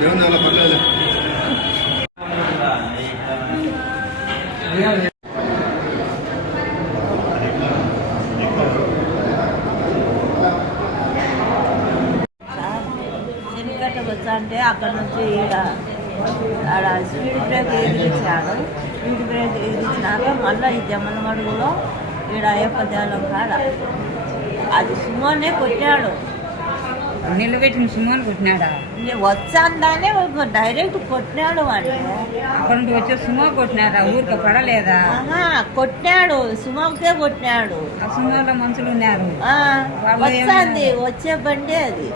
దేవుని అలా పర్లేదు. చెనికట్ట వచ్చా అంటే అక్కడ నుంచి ఆడ స్పీడ్ బ్రేక్ ఎదిరించాడు. స్పీడ్ బ్రేక్ ఎదిరించినాక మళ్ళీ ఈ జమ్మలమడుగులో ఈడ అయ్యప్ప దేవాలయం కాడ అది సుమోనే కొట్టాడు. నిలబెట్టిన సుమోని కొట్టినాడా? వచ్చాందానే డైరెక్ట్ కొట్టినాడు వాడిని. అక్కడ నుండి వచ్చే సుమో కొట్టినాడా? ఊరికి పడలేదా? కొట్టినాడు, సుమోకే కొట్టినాడు. ఆ సుమోలో మనుషులు ఉన్నారు. వచ్చాంది వచ్చే బండి అది.